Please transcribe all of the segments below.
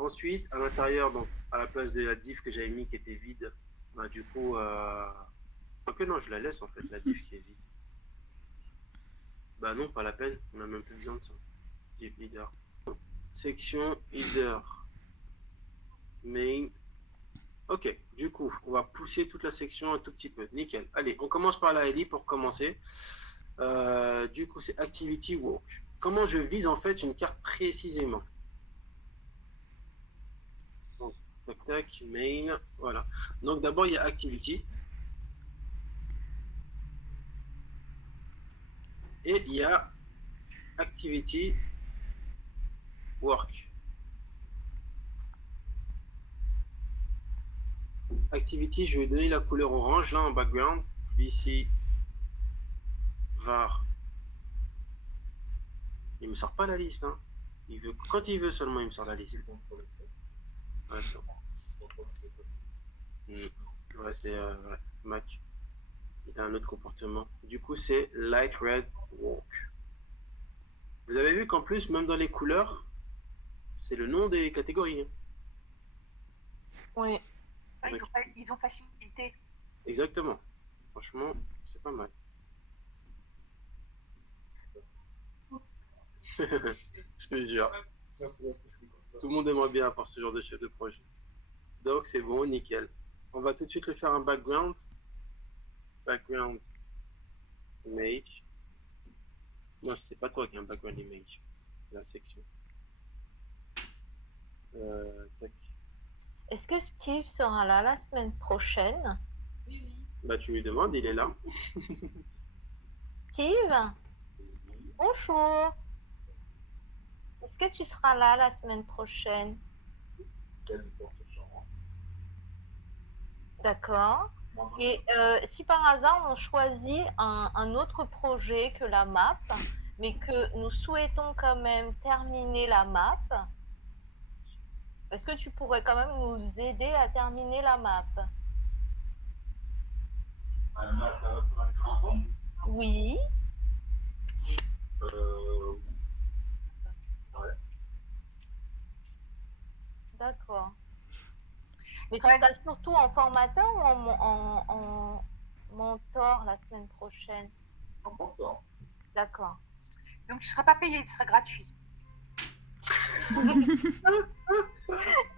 Ensuite, à l'intérieur, donc à la place de la div que j'avais mis qui était vide, bah, du coup, ok, non, je la laisse en fait, la div qui est vide. Bah non, pas la peine, on n'a même plus besoin de ça. Div leader. Section header. Main. Ok, du coup, on va pousser toute la section un tout petit peu. Nickel. Allez, on commence par la ID pour commencer. Du coup, c'est Activity Work. Comment je vise en fait une carte précisément? Donc, tac, tac, main, voilà. Donc d'abord, il y a Activity. Et il y a Activity Work. Activity, je vais donner la couleur orange là en background. Ici, var. Il me sort pas la liste, hein. Il veut, quand il veut seulement, il me sort la liste. Attends. Ouais, c'est Mac. Il a un autre comportement. Du coup, c'est Light Red Walk. Vous avez vu qu'en plus, même dans les couleurs, c'est le nom des catégories. Oui. Ils ont facilité. Exactement. Franchement, c'est pas mal. Je te jure. Tout le monde aimerait bien avoir ce genre de chef de projet. Donc c'est bon, nickel. On va tout de suite lui faire un background. Background image. Non, c'est pas toi qui as un background image. La section. Tac. Est-ce que Steve sera là la semaine prochaine? Bah tu lui demandes, il est là. Steve? Bonjour. Est-ce que tu seras là la semaine prochaine? D'accord. Et si par hasard on choisit un autre projet que la map, mais que nous souhaitons quand même terminer la map, est-ce que tu pourrais quand même nous aider à terminer la map? Oui. Ouais. D'accord. Mais tu seras surtout en formateur ou en mentor la semaine prochaine? En mentor. D'accord. Donc tu ne seras pas payé, ce sera gratuit.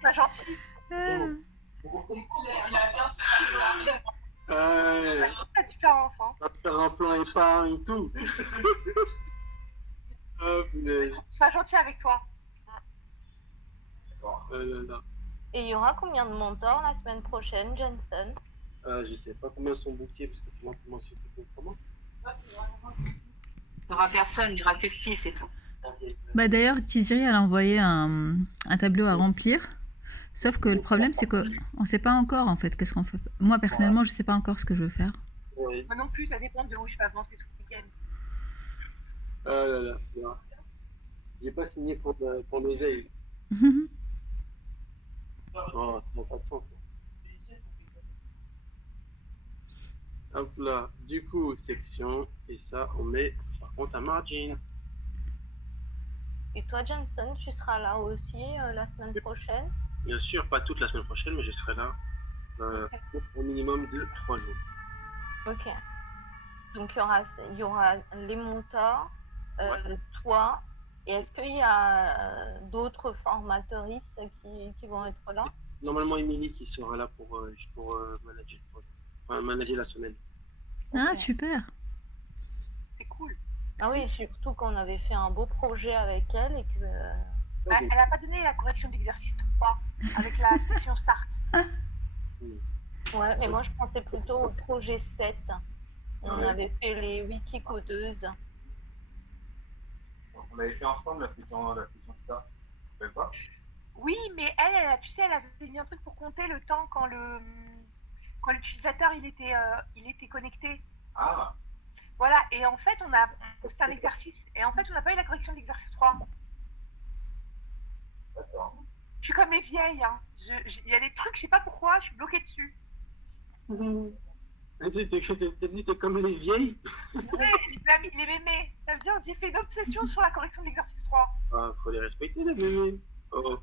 Pas gentil. La différence, hein. On va faire un plan épargne, tout. Sois gentil avec toi. Et il y aura combien de mentors la semaine prochaine, Jensen? Je sais pas combien sont bookés parce que c'est moi qui m'en suis occupé. Comment? Il n'y aura personne, il n'y aura que 6, c'est tout. Bah d'ailleurs, Tiziri, elle a envoyé un tableau à remplir. Sauf que le problème, c'est qu'on ne sait pas encore, en fait, qu'est-ce qu'on fait. Moi, personnellement, je ne sais pas encore ce que je veux faire. Oui. Moi non plus, ça dépend de où je vais avancer ce week-end. Ah là là. J'ai pas signé pour mes veilles. Oh, ça n'a pas de sens. Hop là. Du coup, section. Et ça, on met par contre un margin. Et toi, Jensen, tu seras là aussi la semaine prochaine? Bien sûr, pas toute la semaine prochaine, mais je serai là au minimum de 3 jours. Ok. Donc il y aura les monteurs, Ouais. toi, et est-ce qu'il y a d'autres formateuristes qui vont être là? Normalement, Émilie qui sera là pour manager le projet. Enfin, manager la semaine. Ah, Ok. super. C'est cool. Ah oui, surtout qu'on avait fait un beau projet avec elle et que... Bah, elle n'a pas donné la correction d'exercice 3 avec la session start. Ouais, mais moi je pensais plutôt au projet 7. On avait fait les wikicodeuses. On avait fait ensemble la session start. Tu savais pas? Oui, mais elle, tu sais, elle avait mis un truc pour compter le temps quand l'utilisateur il était connecté. Ah. Voilà, et en fait, c'est un exercice, et en fait, on n'a pas eu la correction d'exercice 3. D'accord. Je suis comme les vieilles, hein. Il y a des trucs, je sais pas pourquoi, je suis bloquée dessus. T'as dit t'es comme les vieilles? Ouais, les mémés, ça veut dire j'ai fait une obsession sur la correction de l'exercice 3. Ah, faut les respecter les mémés. Oh.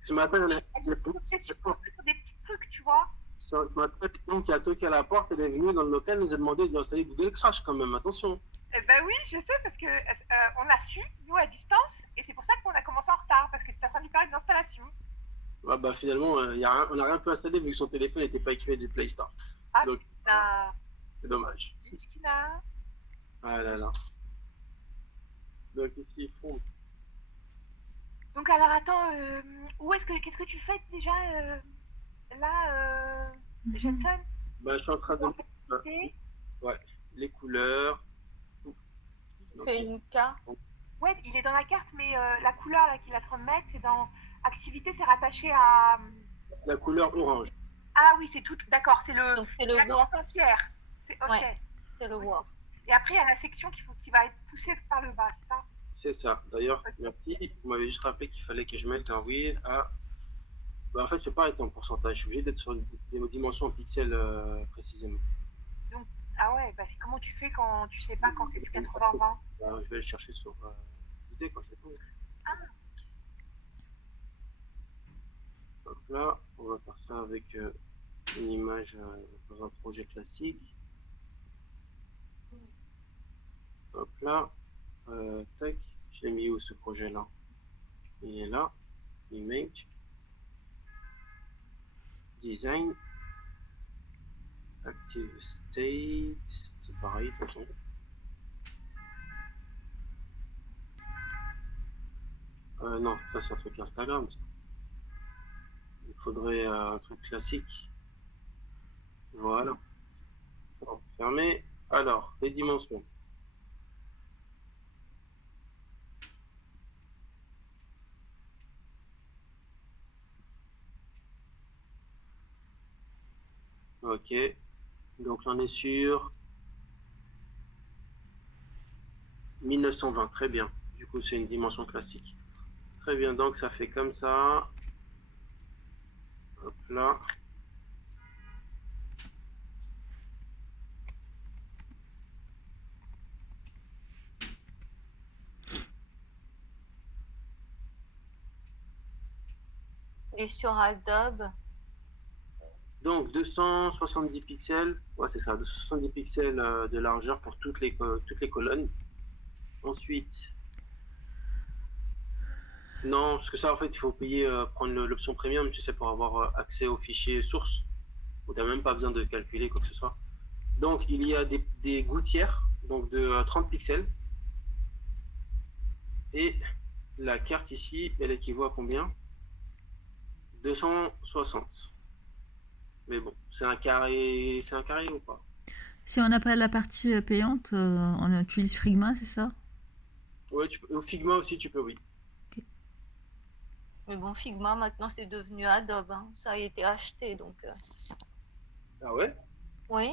Ce matin, il y en a Elle est obsessionnelle sur des petits trucs, tu vois. ce matin, quelqu'un qui a toqué à la porte, elle est venue dans le local, elle nous a demandé de lui installer Google Crash quand même, attention. Eh ben oui, je sais, parce que on l'a su, nous, à distance, et c'est pour ça qu'on a commencé en retard, parce que c'était la fin du période d'installation. Ah bah finalement, on n'a rien pu installer vu que son téléphone n'était pas équipé du Play Store. Ah, Donc, Ah, c'est dommage. Miskina. Ah là là. Donc ici, Fonts. Donc alors attends, qu'est-ce que tu fais déjà là, Jensen? Bah, je suis en train de Et- les couleurs. Donc, Fais une carte. Ouais, il est dans la carte, mais la couleur là qu'il est en train de mettre, c'est dans activité, c'est rattaché à. la couleur orange. Ah oui, c'est tout. D'accord, c'est le Donc c'est le la Word. grande entière. C'est ok. Ouais. C'est le Word. Et après, il y a la section qui va être poussée par le bas, c'est ça? C'est ça. D'ailleurs, merci. Vous m'avez juste rappelé qu'il fallait que je mette un oui à. Bah, en fait, je ne peux pas être en pourcentage. Je suis obligé d'être sur des dimensions en pixels précisément. Ah ouais, bah comment tu fais quand tu sais pas quand c'est du 80-20? Bah, je vais le chercher sur idée quand c'est tout. Ah. Donc là, on va faire ça avec une image dans un projet classique. Hop là, tac, je l'ai mis où ce projet-là? Il est là, image, design, active state, c'est pareil de toute façon. Non, ça c'est un truc Instagram. Ça. Il faudrait un truc classique. Voilà. Ça va fermer. Alors, les dimensions. Ok. Donc là on est sur 1920. Très bien. Du coup, c'est une dimension classique. Très bien. Donc ça fait comme ça. Hop là. Et sur Adobe. Donc 270 pixels, ouais c'est ça, 270 pixels de largeur pour toutes les colonnes. Ensuite, non, parce que ça en fait il faut payer, prendre l'option premium, tu sais, pour avoir accès aux fichiers sources, où tu n'as même pas besoin de calculer quoi que ce soit. Donc il y a des gouttières, donc de 30 pixels. Et la carte ici, elle équivaut à combien? 260. Mais bon, c'est un carré ou pas? Si on n'a pas la partie payante, on utilise Figma, c'est ça? Ouais, au Figma aussi tu peux, oui. Mais bon, Figma, maintenant, c'est devenu Adobe. Hein. Ça a été acheté, donc... Ah ouais? Oui.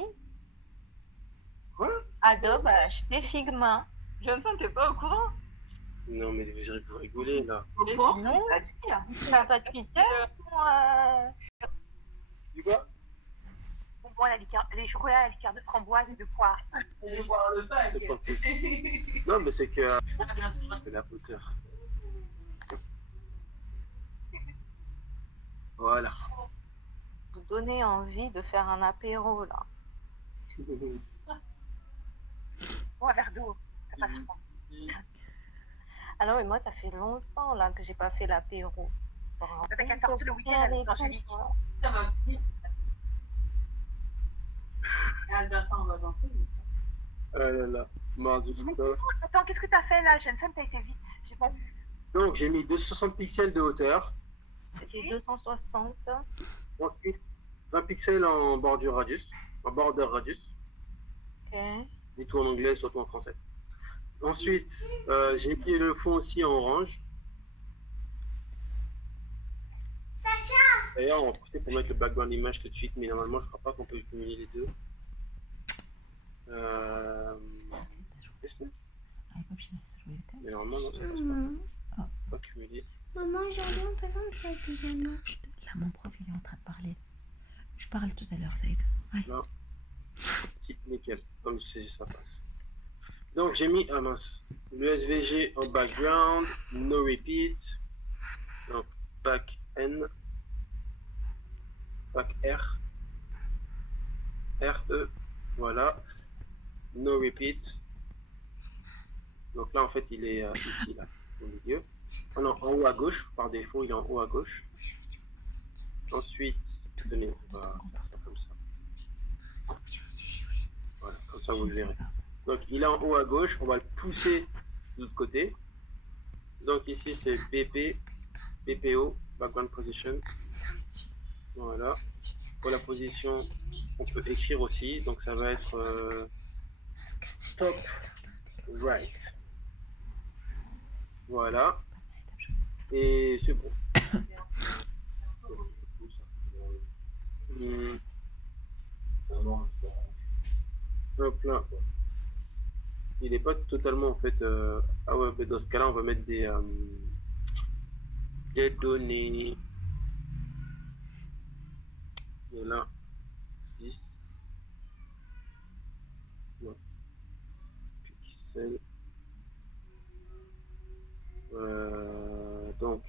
Quoi? Adobe a acheté Figma. Johnson, t'es pas au courant? Non, mais vous rigolez là. Pourquoi? Non. Ah si. Tu n'as pas Twitter Du quoi? Bon, les chocolats à la liqueur de framboise et de poire. Je vais boire le pack. C'est pas tout. Non, mais c'est que c'est la hauteur. Voilà. Vous donnez envie de faire un apéro, là. Bon, un verre d'eau, ça passe froid. Alors, mais moi, ça fait longtemps, là, que j'ai pas fait l'apéro. T'as qu'à sortir le week-end avec Angélique. Ça va vite. Et Alberta, on va danser. Ah là là, mardi soir. Attends, qu'est-ce que t'as fait là, Jensen? T'as été vite, j'ai pas vu. Donc j'ai mis 260 pixels de hauteur. J'ai 260. Ensuite 20 pixels en bordure radius, en border radius. Ok. Dis-tout en anglais, surtout en français. Ensuite, j'ai mis le fond aussi en orange. Sacha! D'ailleurs, on va profiter pour mettre le background image tout de suite, mais normalement, je ne crois pas qu'on peut combiner les deux. Mais normalement, non, ça passe pas. Pas cumuler. Maman, aujourd'hui, on peut vendre ça pyjama. Là, mon prof, il est en train de parler. Je parle tout à l'heure, Saïd. Ouais. Là. Si, nickel. Comme ça passe. Donc, j'ai mis, le SVG en background, no repeat. Donc, N, bac R, RE, voilà, no repeat. Donc là, en fait, il est ici, là, au milieu. Oh non, en haut à gauche, par défaut, il est en haut à gauche. Ensuite, tenez, on va faire ça comme ça. Voilà, comme ça, vous le verrez. Donc, il est en haut à gauche, on va le pousser de l'autre côté. Donc ici, c'est BP, BPO, background position. Voilà. Pour la position, on peut écrire aussi, donc ça va être top right. Voilà. Et c'est bon. Hop là. Il n'est pas totalement en fait. Ah ouais, mais dans ce cas-là, on va mettre des données. Et là, 10. Pixels. Donc,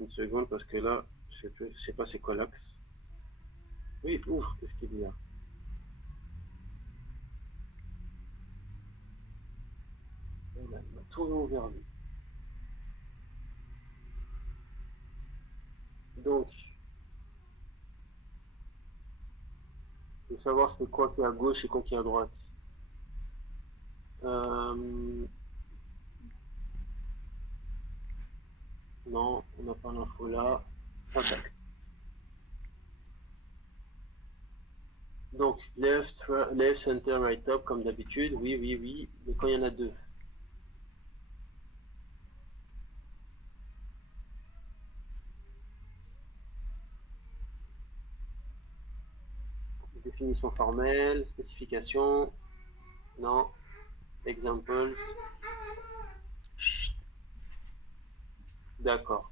une seconde parce que là, je sais pas c'est quoi l'axe. Oui, ouvre, qu'est-ce qu'il y a? Il m'a tourné vers lui. Donc, il faut savoir c'est quoi qui est à gauche et quoi qui est à droite. Non, on n'a pas l'info là. Syntaxe. Donc, left, center, right, top, comme d'habitude. Oui, oui, oui. Mais quand il y en a deux. Définition formelle, spécification. Non. Examples. D'accord.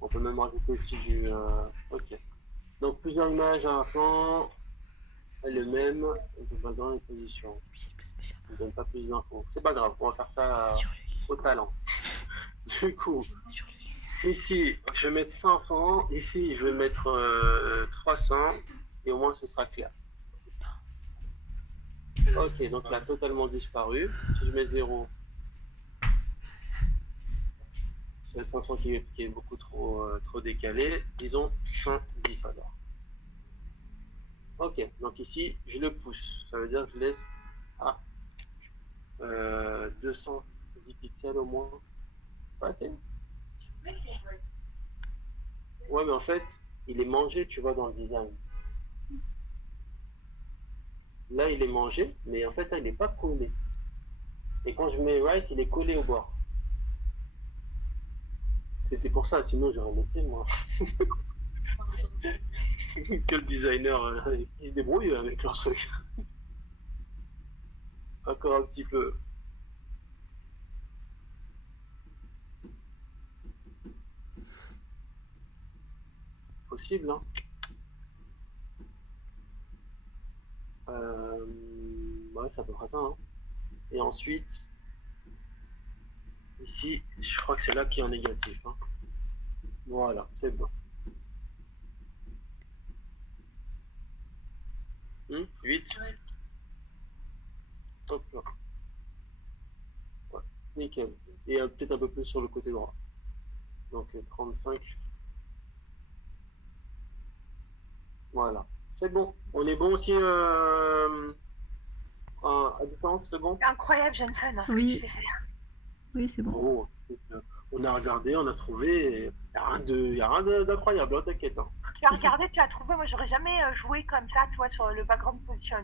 On peut même rajouter aussi du... ok. Donc, plusieurs images à un plan. Le même. Background et position. On ne donne pas plus d'infos. C'est pas grave, on va faire ça au talent. Du coup, ici, je vais mettre 500. Ici, je vais mettre 300. Et au moins, ce sera clair. Ok, donc il a totalement disparu. Si je mets 0, c'est le 500 qui est beaucoup trop décalé. Disons 110 alors. Ok, donc ici, je le pousse. Ça veut dire que je laisse à 210 pixels au moins. Pas assez? Ouais, mais en fait, il est mangé, tu vois, dans le design. Là, il est mangé, mais en fait, là, il n'est pas collé. Et quand je mets right, il est collé au bord. C'était pour ça, sinon j'aurais laissé, moi. Que le designer, il se débrouille avec leur truc. Encore un petit peu. Possible, hein. Ouais, c'est à peu près ça, hein. Et ensuite, ici, je crois que c'est là qui est en négatif, hein. Voilà, c'est bon. 8. Hop là. Ouais, nickel. Et peut-être un peu plus sur le côté droit. Donc 35. Voilà. C'est bon. On est bon aussi à distance, c'est bon? C'est incroyable, Jensen, hein, ce que Oui. tu sais faire. Oui, c'est bon. Bon, on a regardé, on a trouvé. Il n'y a rien d'incroyable, hein, t'inquiète. Hein. Tu as regardé, tu as trouvé. Moi, j'aurais jamais joué comme ça, tu vois, sur le background position.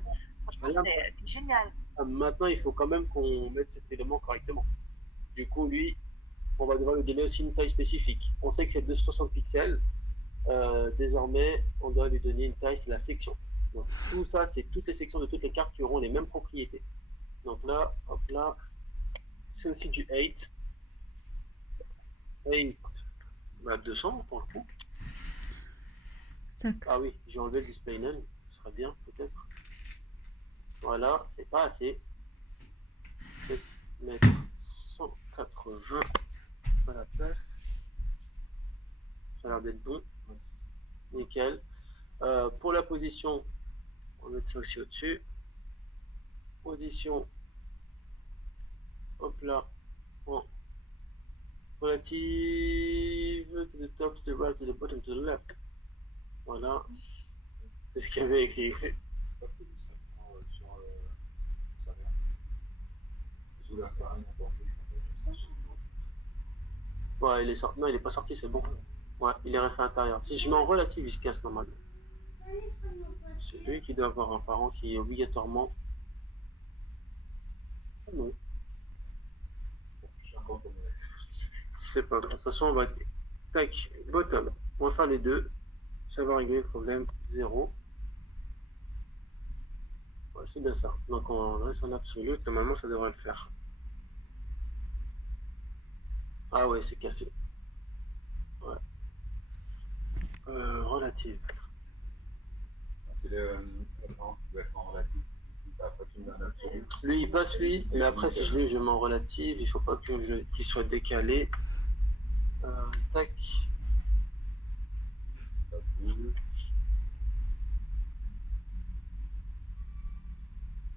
Franchement, Voilà. c'est génial. Maintenant, il faut quand même qu'on mette cet élément correctement. Du coup, lui, on va devoir lui donner aussi une taille spécifique. On sait que c'est 260 pixels. Désormais, on doit lui donner une taille, c'est la section. Donc, tout ça, c'est toutes les sections de toutes les cartes qui auront les mêmes propriétés. Donc là, hop là, c'est aussi du 8. 8, bah 200 pour le coup. Ah oui, j'ai enlevé le display none, ce serait bien peut-être. Voilà, c'est pas assez. Peut-être mettre 180. Voilà, d'être bon. Nickel. Pour la position, on va mettre ça aussi au-dessus. Position, hop là, bon. Relative to the top, to the right, to the bottom, to the left. Voilà. C'est ce qu'il y avait écrit. Ouais, il est sorti. Non, il est pas sorti, c'est bon. Ouais, il est resté à l'intérieur. Si je mets en relative, il se casse normalement. C'est lui qui doit avoir un parent qui est obligatoirement. Ah non. C'est pas grave. De toute façon, on va. Tac, bottom. On va faire les deux. Ça va régler le problème. 0. Ouais, c'est bien ça. Donc on reste en absolu. Normalement, ça devrait le faire. Ah ouais, c'est cassé. Ouais. Relative. C'est le parent qui doit être en relatif. Après, tu mets un absolu. Lui, il passe lui, mais après, si je mets en relative, il faut pas que qu'il soit décalé. Tac.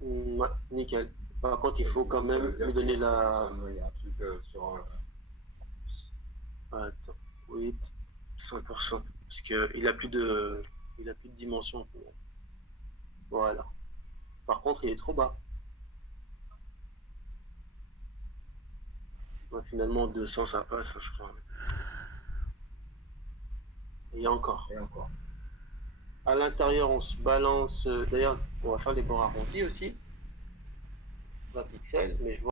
Ouais, nickel. Par contre, il faut quand même lui donner la. Il y a un truc sur. Attends, 8, 100%. Parce qu'il a plus de. Il a plus de dimension. Voilà. Par contre, il est trop bas. Ouais, finalement, 200, ça passe, je crois. Et encore. Et encore. À l'intérieur, on se balance. D'ailleurs, on va faire les bords arrondis aussi. 20 pixels, mais je vois.